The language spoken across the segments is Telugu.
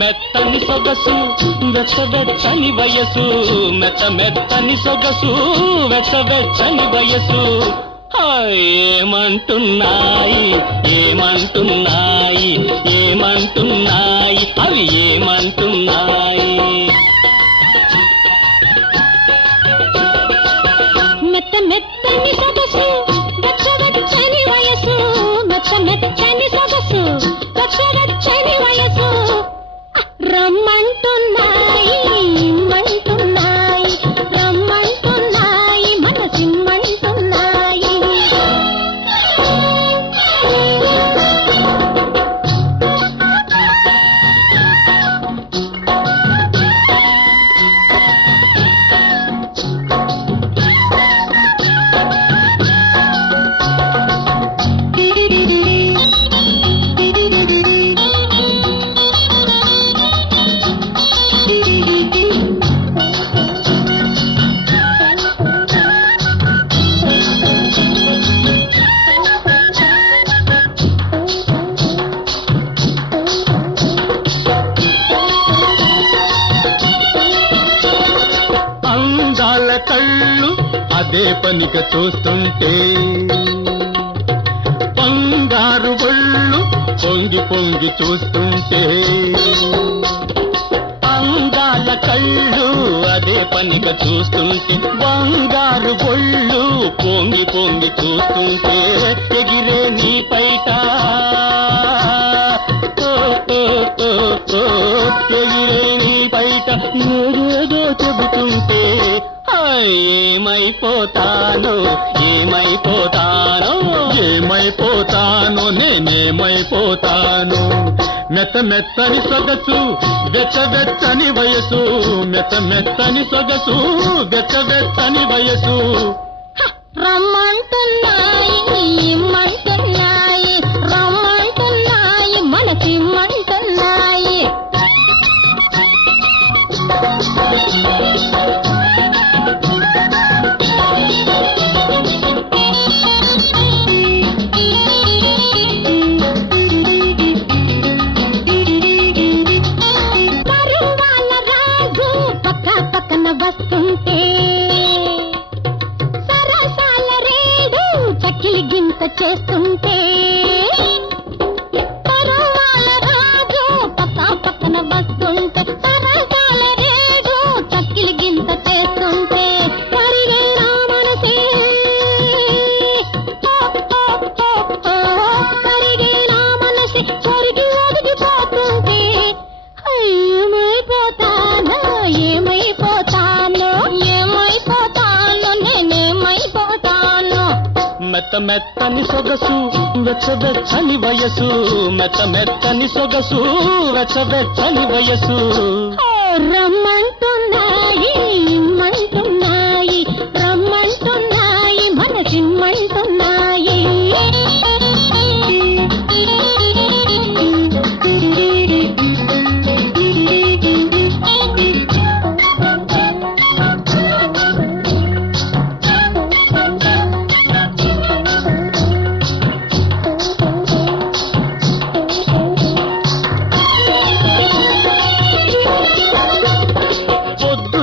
మెత్తని సొగసు వెచ్చని వయసు, మెత్తని సొగసు వెచ్చని వయసు. ఏమంటున్నాయి ఏమంటున్నాయి ఏమంటున్నాయి అవి ఏమంటున్నాయి? మెత్తని సొగసు వెచ్చని వయసు, మెత్తని సొగసు వెచ్చని వయసు. రమ్మంటున్నాయి ఇమ్మంటున్నాయి, రమ్మంటున్నాయి మనసిమ్మంటున్నాయి. కళ్ళు అదే పనిగా చూస్తుంటే, బంగారు ఒళ్ళు పొంగి పొంగి చూస్తుంటే, అందాల కళ్ళు అదే పనిగా చూస్తుంటే, బంగారు ఒళ్ళు పొంగి పొంగి చూస్తుంటే, ఎగిరే నీ పైట ఎగిరే నీ బయట ఏదేదో చెబుతుంటే, ఏమైపోతాను ఏమైపోతాను ఏమైపోతాను నేనేమైపోతాను? మెత్తని సొగసు వెచ్చని వయసు, మెత్తని సొగసు వెచ్చని వయసు. రమ్మంటున్నాయి ఇమ్మంటున్నాయి, రమ్మంటున్నాయి మనసిమ్మంటున్నాయి. వస్తుంటే సరసాల రేడు చక్కిలి గింత చేస్తుంటే, తరువాల రాజు పక్కన వస్తుంటే, సరసాల రేడు చక్కిలి గింత చేస్తుంటే, కరిగే నా మనసే కరిగే నా మనసే కరిగి ఒదిగిపోతుంటే, ఏమైపోతానా ఏమైపోతాను ఏమైపోతాను నేనేమైపోతాను? మెత్తని సొగసు వెచ్చని వయసు, మెత్తని సొగసు వెచ్చని వయసు. రమ్మంటున్నాయి ఇమ్మంటున్నాయి, రమ్మంటున్నాయి మనసిమ్మంటున్నాయి.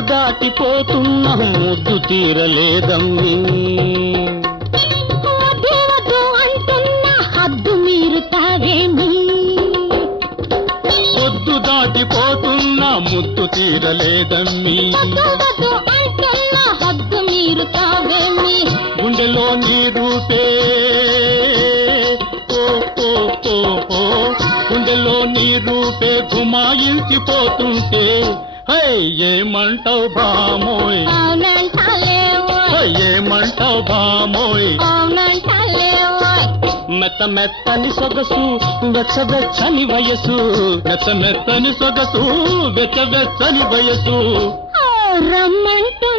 దాటిపోతున్న ముద్దు తీరలేదమ్మి, వద్దు అంటున్న హద్దు మీరుతావేమి, పొద్దు దాటిపోతున్న ముద్దు తీరలేదమ్మి, వద్దు అంటున్న హద్దు మీరుతావేమి. గుండెలో నీ రూపే గుండెలో నీ రూపే గుమాయించిపోతుంటే, ఏమంటావు బామోయ్ ఏమంటావు బామోయ్? మెత్తని సొగసు వెచ్చని వయసు, మెత్తని సొగసు వెచ్చని వయసు. రమ్మంటున్నాయి.